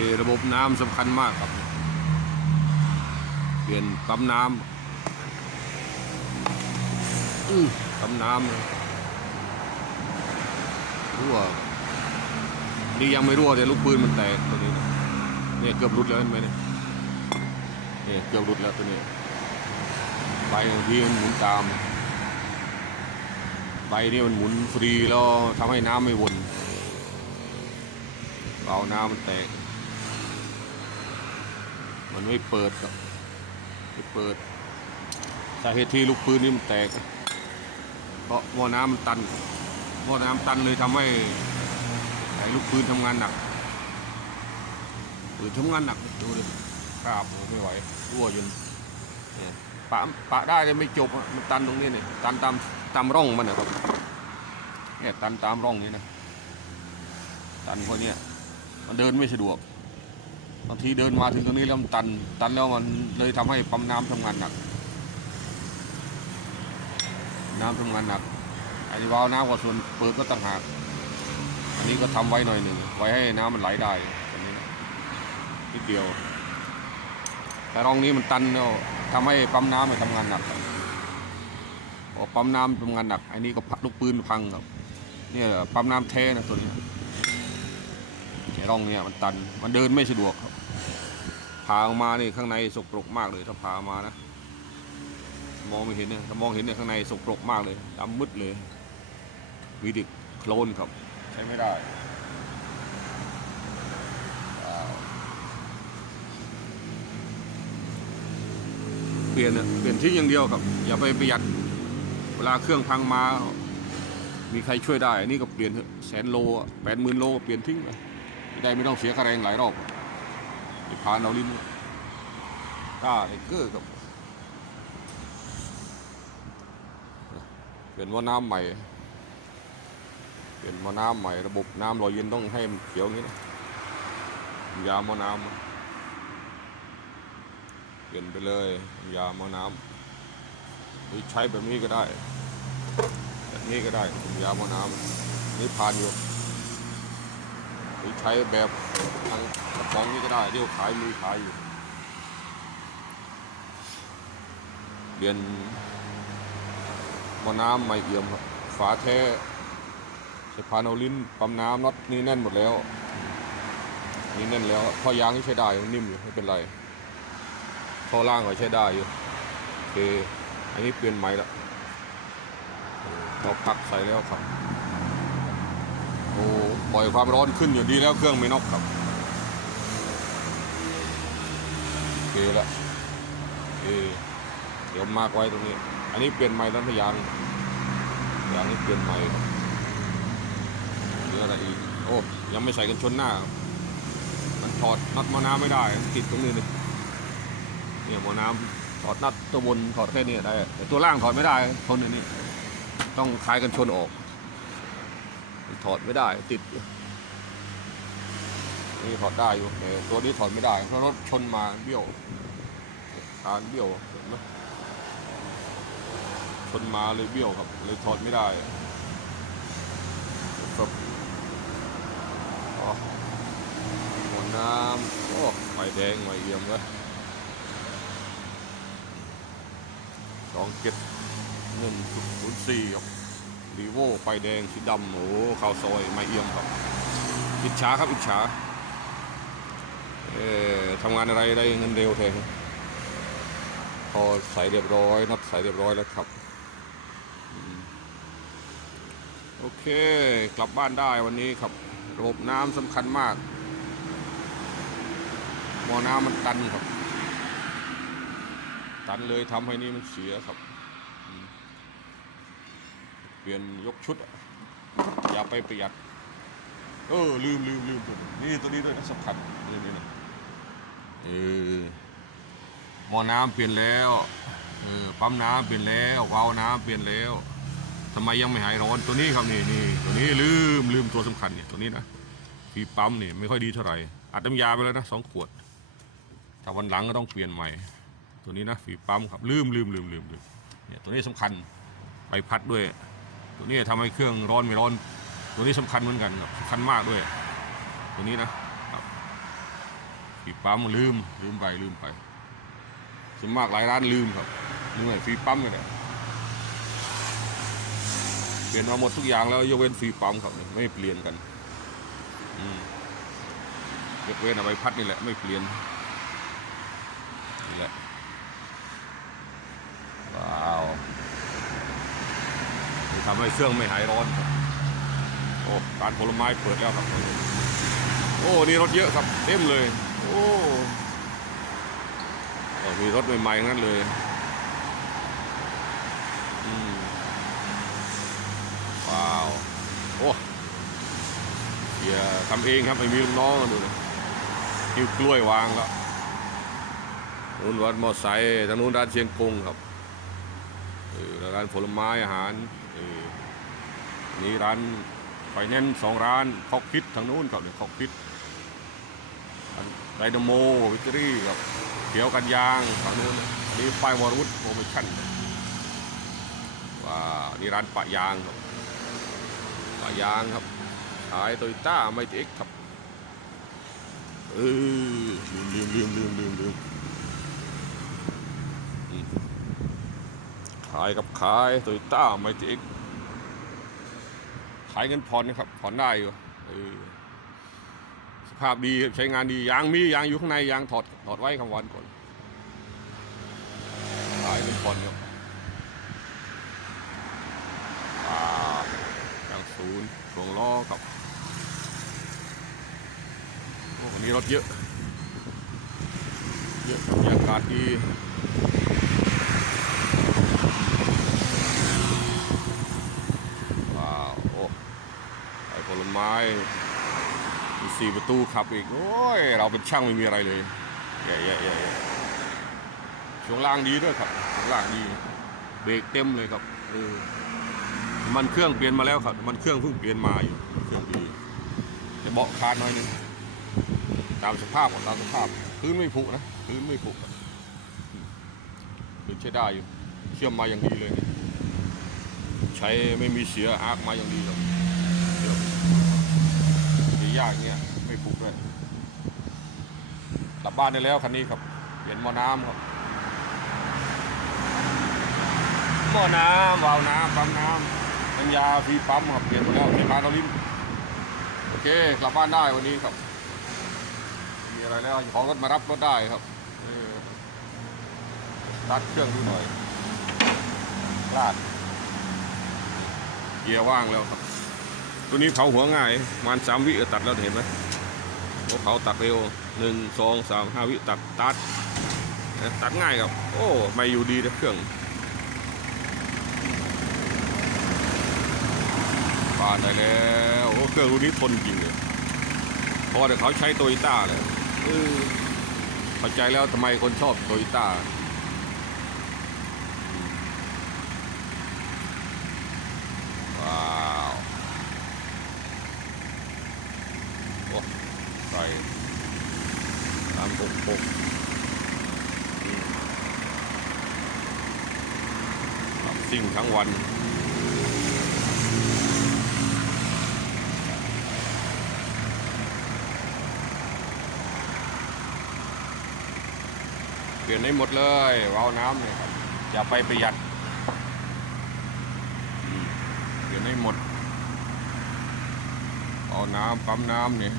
่ระบบน้ำสำคัญมากครับ เปลี่ยนปั๊มน้ำอื้อปั๊มน้ำรั่วนี่ยังไม่รั่วแต่ลูกปืนมันแตกตัวนี้เนี่ยเกือบหลุดแล้วเห็นไหมเนี่ยเนี่ยเกือบหลุดแล้วตัวนี้ใบบางทีมันหมุนตามใบนี่มันหมุนฟรีแล้วทำให้น้ำไม่วนเบาน้ำมันแตก มันไม่เปิดครับไม่เปิด สาเหตุที่ลูกปืนนี่มันแตก เพราะหม้อน้ำมันตัน หม้อน้ำตันเลยทำให้ไอ้ลูกปืนทำงานหนักปืนทำงานหนักดูดิครับไม่ไหวรั่วอยืนเนี่ยปะปะได้เลยไม่จบมันตันตรงนี้เนี่ยตันตามตามร่องมันนะครับเนี่ยตันตามร่องนี้นะตันเพราะเนี้ยมันเดินไม่สะดวก บางทีเดินมาถึงตรงนี้แล้วมันตัน ตันแล้วมันเลยทำให้ปั๊มน้ำทำงานหนัก น้ำทำงานหนักไอ้วาล์วน้ำก็ส่วนเปิดก็ต่างหาก อันนี้ก็ทำไว้หน่อยหนึ่งไว้ให้น้ำมันไหลได้ตรงนี้นิดเดียว แต่ร่องนี้มันตันแล้วทำให้ปั๊มน้ำมันทำงานหนักพอปั๊มน้ำทำงานหนัก อันนี้ก็พักลูกปืนพังครับเนี่ยปั๊มน้ำแท้นะตัวนี้ร่องเนี่ยมันตัน มันเดินไม่สะดวกครับ พาออกมานี่ข้างในสกปรกมากเลยถ้าพามานะ มองไม่เห็นเนี่ยถ้ามองเห็นเนี่ยข้างในสกปรกมากเลยดำมืดเลยมีดิกโคลนครับ ใช้ไม่ได้ว้าวเปลี่ยนอะเปลี่ยนทิ้งอย่างเดียวครับ อย่าไปประหยัดเวลาเครื่องพังมา มีใครช่วยได้อันนี้ก็เปลี่ยนเถอะแสนโลแปดหมื่นโลเปลี่ยนทิ้งไปจะได้ไม่ต้องเสียค่าแรงหลายรอบ ไอ้พานเอาลิ้นถ้าไอ้เกอร์กับเปลี่ยนว่าน้ำใหม่ เปลี่ยนว่าน้ำใหม่ ระบบน้ำรอยเย็นต้องให้มันเขียวอย่างนี้นะยาหม้อน้ำเปลี่ยนไปเลย ยาหม้อน้ำหรือใช้แบบนี้ก็ได้ แบบนี้ก็ได้ยาหม้อน้ำนี่ผ่านอยู่ รือใช้แบบทางกระป๋องนี้ก็ได้เดี๋ยวขายมีขายอยู่เปลี่ยนมอน้ำไม่เอี่ยมครับฝาแท้ใช้พานเอาลิ้นปั๊มน้ำน็อตนี่แน่นหมดแล้วนี่แน่นแล้วท่อยางนี่ใช้ได้มันนิ่มอยู่ไม่เป็นไรท่อล่างก็ใช้ได้อยู่โอเคอันนี้เปลี่ยนใหม่ละเราพักใส่แล้วครับ โอ้ปล่อยความร้อนขึ้นอยู่ดีแล้วเครื่องไม่นอกครับโอเคละโอเคเดี๋ยวมากไว้ตรงนี้ อันนี้เปลี่ยนใหม่แล้วพยางยางนี้เปลี่ยนใหม่เหลืออะไรอีกโอ้ยังไม่ใส่กันชนหน้า มันถอดน็อตมอน้ำไม่ได้ติดตรงนี้เลยเนี่ยมอน้ำถอดน็อตตัวบนถอดแค่นี้ได้แต่ตัวล่างถอดไม่ได้ทนอันนี้ ต้องคลายกันชนออก ถอดไม่ได้ ติดนี่ถอดได้อยู่แต่ตัวนี้ถอดไม่ได้เพราะรถชนมาเบี้ยวคานเบี้ยวเห็นไหมชนมาเลยเบี้ยวครับ เลยถอดไม่ได้ครับหัวน้ำโอ้ไฟแดงไฟเอี่ยมเลยสองเจ็ดหนึ่งศูนย์สี่ครับ รีโวไฟแดงสีดำโอ้ข้าวซอยไม่เอี่ยมครับอิจฉาครับอิจฉาเอ่อทำงานอะไรได้เงินเร็วแทนพอใส่เรียบร้อยน็อตใส่เรียบร้อยแล้วครับโอเค กลับบ้านได้วันนี้ครับระบบน้ำสำคัญมากหม้อน้ำมันตันครับ ตันเลยทำให้นี่มันเสียครับ เปลี่ยนยกชุด อย่าไปประหยัด เออ ลืมลืมลืมตัวนี่ตัวนี้ด้วยนะสำคัญเรื่องนี้นะเออหม้อน้ำเปลี่ยนแล้วเออปั๊มน้ำเปลี่ยนแล้ววาล์วน้ำเปลี่ยนแล้วทำไมยังไม่หายร้อนตัวนี้ครับนี่นี่ตัวนี้ลืมลืมตัวสำคัญเนี่ยตัวนี้นะฟีปั๊มนี่ไม่ค่อยดีเท่าไหร่อัดน้ำยาไปแล้วนะสองขวด ถ้าวันหลังก็ต้องเปลี่ยนใหม่ ตัวนี้นะฟีปั๊มครับลืมลืมลืมลืมลืมเนี่ยตัวนี้สำคัญใบพัดด้วย ตัวนี้ทำให้เครื่องร้อนไม่ร้อน ตัวนี้สำคัญเหมือนกันครับสำคัญมากด้วย ตัวนี้นะครับฟีปั๊มลืมลืมไปลืมไปส่วนมากหลายร้านลืมครับลืมไอ้ฟรีปั๊มนี่แหละเปลี่ยนมาหมดทุกอย่างแล้วยกเว้นฟรีปั๊มครับไม่เปลี่ยนกันยกเว้นเอาใบพัดนี่แหละไม่เปลี่ยนนี่แหละว้าวนี่ ทำให้เครื่องไม่หายร้อนครับโอ้การผลไม้เปิดแล้วครับ โอ้นี่รถเยอะครับเต็มเลย โอ้โอมีรถใหม่ๆงนั้นเลยอืมว้าว โอ้เฮียทำเองครับไม่มีลูกน้องดูนะคิวกล้วยวางแล้วนู้นวัดมอไซค์ทางนู้นร้านเชียงกงครับเออแล้วร้านผลไม้อาหาร นี่ร้านไฟแนนซ์สองร้านคอกพิททางนู้นครับเนี่ยคอกพิทไดนาโมวิตอรี่กับเขียวกันยางฝั่งนู้นนี่ป้ายวรวุฒิโปรโมชั่นว้านี่ร้านปะยางครับปะยางครับขายโตโยต้าไมติเอ็กครับเออลืมลืมลืมลืมลืมลืมอืม ขายกับขายโตโยต้าไมติเอ็กขายเงินผ่อนนะครับผ่อนได้อยู่สภาพดีใช้งานดียางมียางอยู่ข้างในยางถอดถอดไว้คำวันก่อนขายเป็นคนครับอ่ายางศูนย์ช่วงล้อครับวันนี้รถเยอะ เยอะบรรยากาศดีว้าวโอ้ไอ ผลไม้มีสี่ประตูขับอีก โอ้ย เราเป็นช่างไม่มีอะไรเลยแย่แย่แย่ช่วงล่างดีด้วยครับช่วงล่างดี เบรกเต็มเลยครับเออมันเครื่องเปลี่ยนมาแล้วครับ มันเครื่องเพิ่งเปลี่ยนมาอยู่เครื่องดีแต่เบาะขาดหน่อยนึงตามสภาพของตามสภาพพื้นไม่ผุนะพื้นไม่ผุครับพื้นใช้ได้อยู่เชื่อมมาอย่างดีเลย ใช้ไม่มีเสียอาร์คมาอย่างดีครับ ยากเนี่ยไม่ผูกเลยกลับบ้านได้แล้วคันนี้ครับเปลี่ยนหม้อน้ำครับหม้อน้ำวาล์วน้ำปั๊มน้ำน้ำยาฟีปั๊มครับเปลี่ยนหมดแล้วที่ร้านเราลิ้นโอเคกลับบ้านได้วันนี้ครับมีอะไรแล้วของรถมารับรถได้ครับตัดเครื่องดูหน่อยลาดเกียร์ว่างแล้วครับ ตัวนี้เผาหัวง่ายมันสามวิตัดแล้วเห็นไหมเผาตัดเร็วหนึ่งสองสามห้าวิตัดตัดตัดง่ายครับ โอ้ไม่อยู่ดีนะเครื่องปานได้แล้วโอ้เครื่องรุ่นนี้ทนจริงเลยเพราะว่เดี๋ยวเขาใช้โตโยต้าเลยเออเข้าใจแล้วทำไมคนชอบโตโยต้าว้าว โอ้ใส่ ตามปกปกอืมขับซิ่งทั้งวันเปลี่ยนให้หมดเลยวาวน้ำเนี่ยครับอย่าไปประหยัดเปลี่ยนให้หมดเอาน้ำปั๊มน้ำเนี่ย